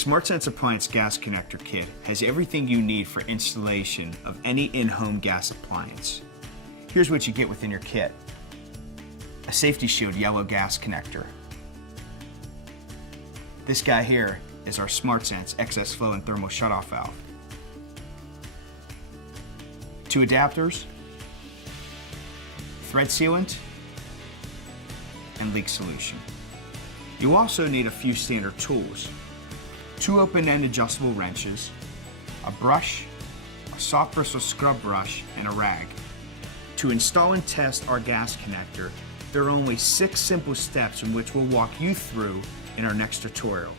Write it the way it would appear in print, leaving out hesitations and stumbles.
SmartSense Appliance Gas Connector Kit has everything you need for installation of any in-home gas appliance. Here's what you get within your kit. A SafetyShield yellow gas connector. This guy here is our SmartSense excess flow and thermal shutoff valve. 2 adapters, thread sealant, and leak solution. You also need a few standard tools. 2 open-end adjustable wrenches, a brush, a soft bristle scrub brush, and a rag. To install and test our gas connector, there are only 6 simple steps in which we'll walk you through in our next tutorial.